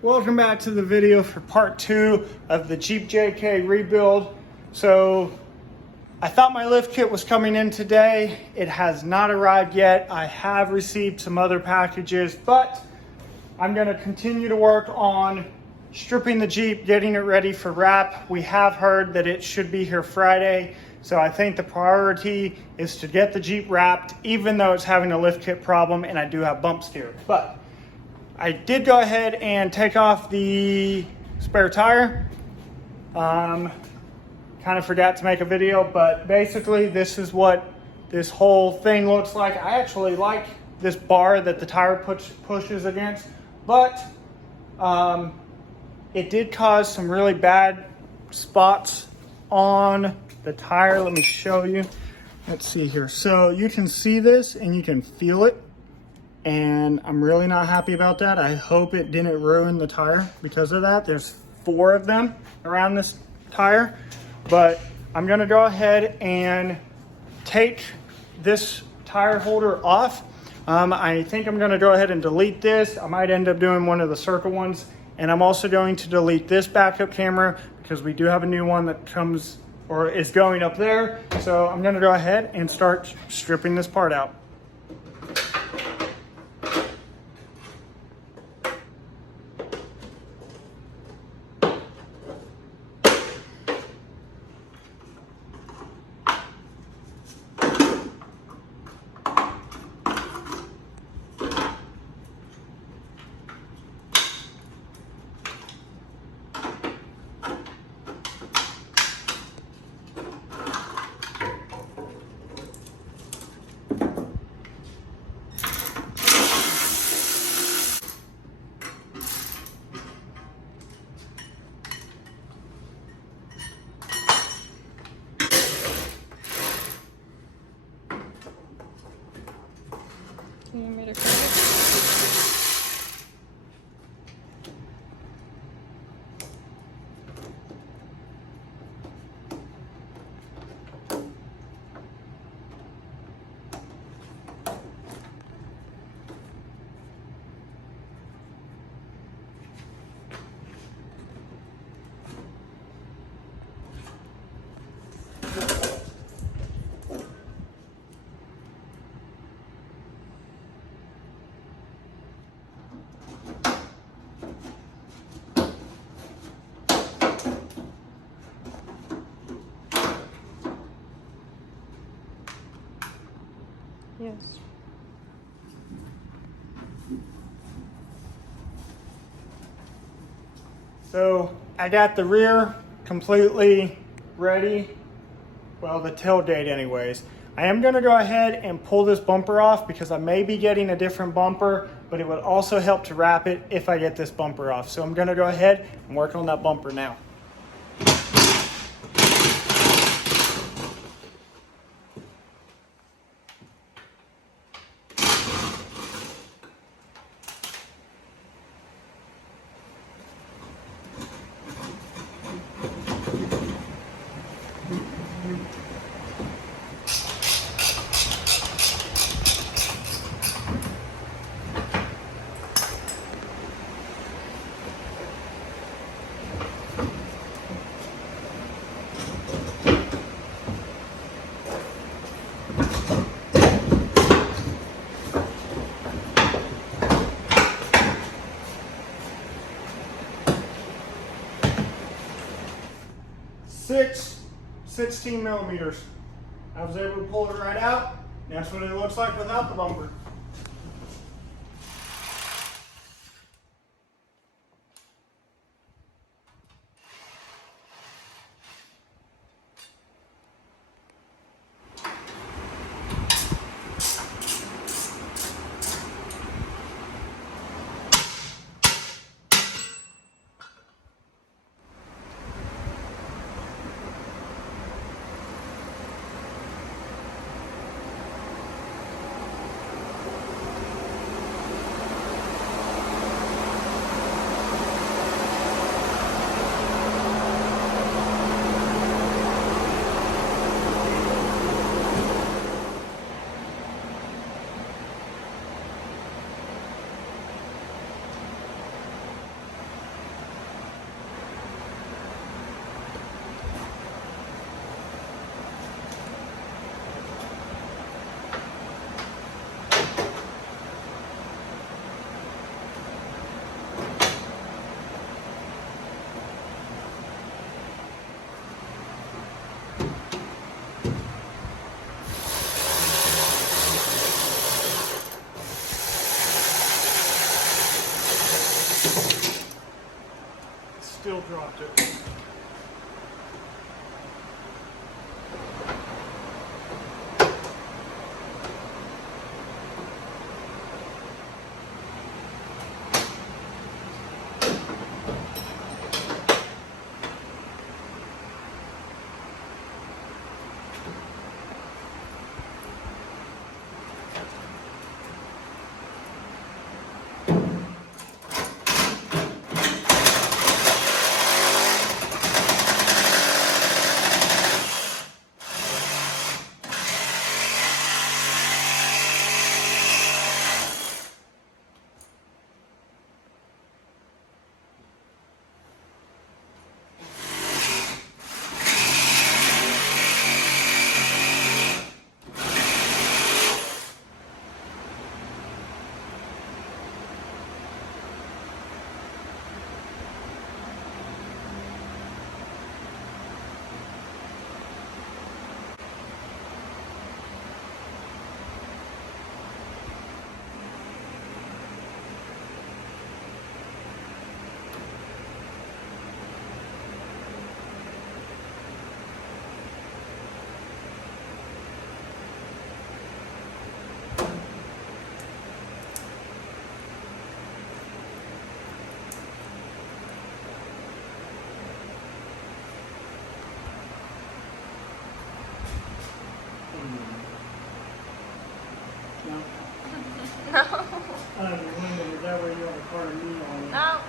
Welcome back to the video for part 2 of the Jeep JK rebuild. So I thought my lift kit was coming in today. It has not arrived yet. I have received some other packages, but I'm going to continue to work on stripping the Jeep, getting it ready for wrap. We have heard that it should be here Friday. So I think the priority is to get the Jeep wrapped, even though it's having a lift kit problem and I do have bump steer. But I did go ahead and take off the spare tire. Kind of forgot to make a video, but basically this is what this whole thing looks like. I actually like this bar that the tire pushes against, but it did cause some really bad spots on the tire. Let me show you. Let's see here. So you can see this and you can feel it. And I'm really not happy about that. I hope it didn't ruin the tire because of that. There's 4 of them around this tire. But I'm gonna go ahead and take this tire holder off. I think I'm gonna go ahead and delete this. I might end up doing one of the circle ones. And I'm also going to delete this backup camera because we do have a new one that comes or is going up there. So I'm gonna go ahead and start stripping this part out. You want me to cut it? Yes. So I got the rear completely ready. Well, the tailgate anyways. I am gonna go ahead and pull this bumper off because I may be getting a different bumper, but it would also help to wrap it if I get this bumper off. So I'm gonna go ahead and work on that bumper now. Six 16 millimeters. I was able to pull it right out. That's what it looks like without the bumper. still dropped it. No. I was wondering, is that where you have a part of me on it? No.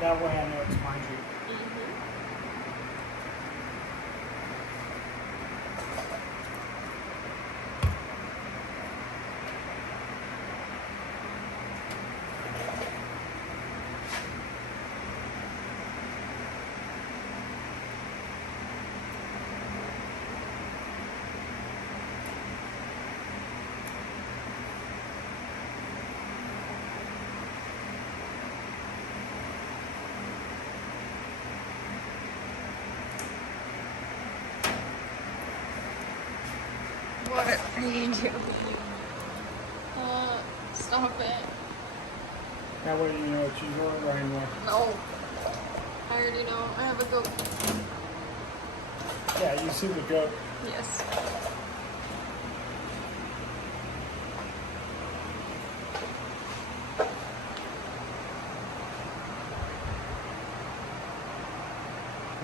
That way I know it's my Jeep. What are you doing? Stop it. That way you know it's yours right anymore. No. I already know. I have a goat. Yeah, you see the goat. Yes.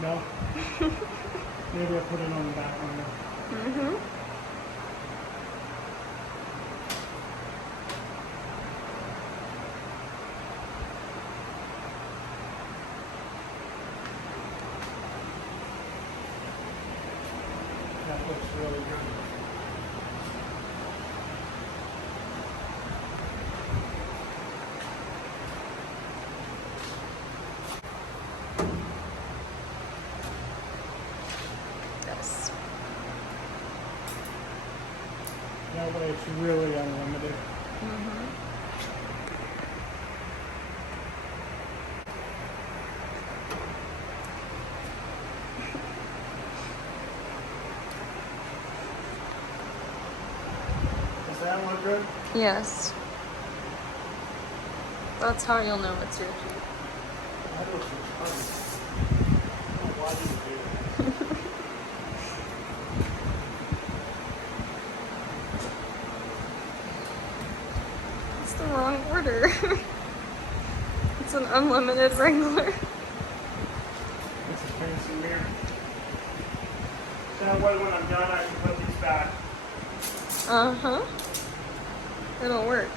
No? Maybe I put it on the back one there. That looks really good. Yes. That way it's really unlimited. Does that look good? Yes. That's how you'll know it's your Jeep. That looks fun. I don't know why you do it. It's the wrong order. It's an unlimited Wrangler. It's a fancy mirror. That way when I'm done I can put these back. Uh-huh. It'll work.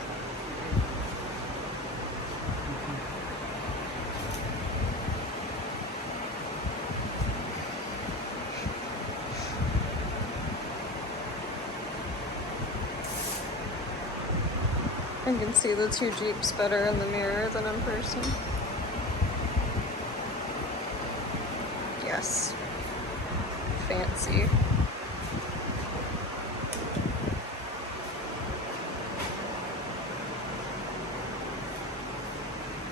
I can see the two Jeeps better in the mirror than in person. Yes. Fancy.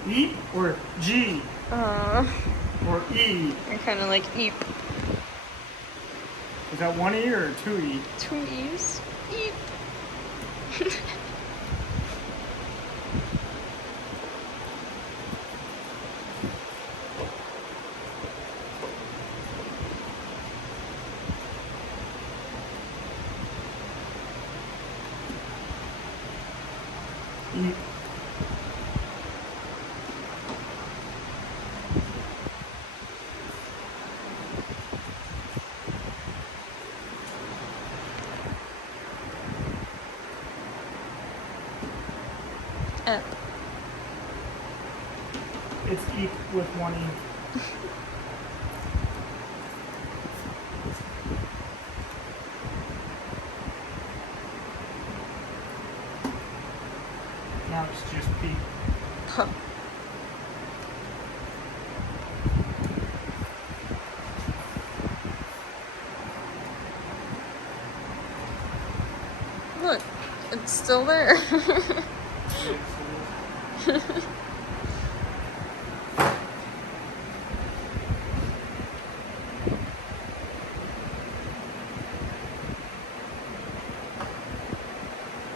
E or G? Or E? I kind of like eep. Is that one E or two E? Two E's. Eep. E. F. It's E with one E. Now it's just P. Huh. Look, it's still there.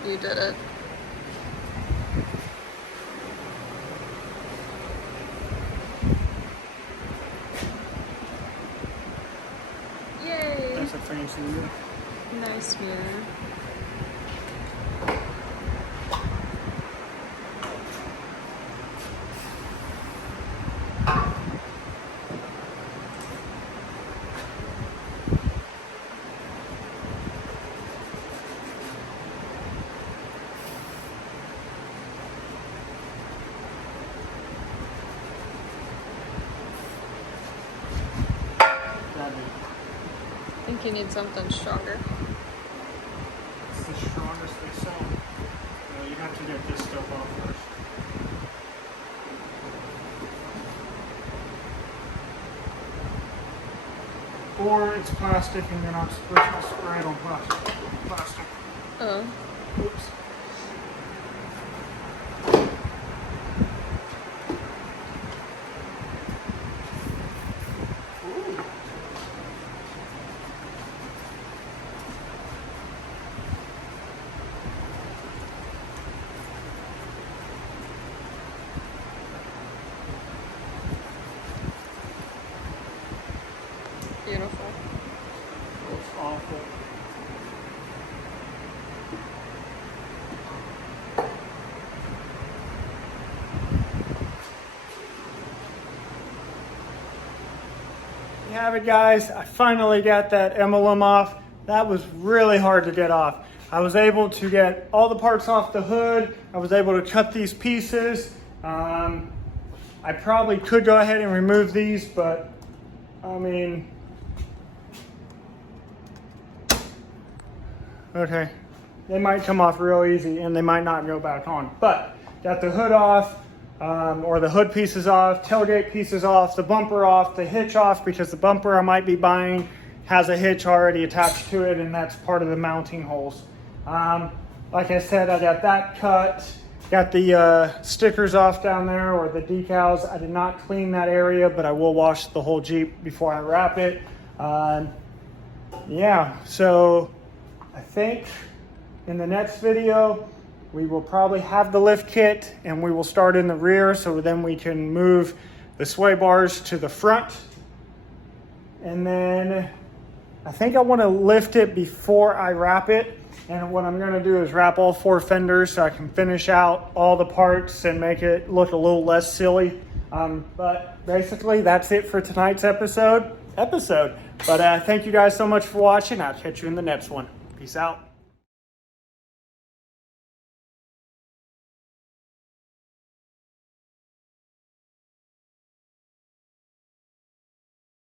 You did it. Yay! That's a fancy mirror. Nice mirror. I think you need something stronger. It's the strongest they sell. Well, you have to get this stuff off first. Or it's plastic and you're not supposed to spray it on plastic. Oh. Oops. Beautiful. It's awful. You have it, guys. I finally got that emblem off. That was really hard to get off. I was able to get all the parts off the hood. I was able to cut these pieces. I probably could go ahead and remove these, but I mean, okay, they might come off real easy and they might not go back on. But got the hood off, or the hood pieces off, tailgate pieces off, the bumper off, the hitch off, because the bumper I might be buying has a hitch already attached to it, and that's part of the mounting holes. Like I said, I got that cut. Got the stickers off down there, or the decals. I did not clean that area, but I will wash the whole Jeep before I wrap it. Yeah, so I think in the next video, we will probably have the lift kit and we will start in the rear, so then we can move the sway bars to the front. And then I think I want to lift it before I wrap it. And what I'm going to do is wrap all 4 fenders so I can finish out all the parts and make it look a little less silly. But basically, that's it for tonight's episode. But thank you guys so much for watching. I'll catch you in the next one. Peace out.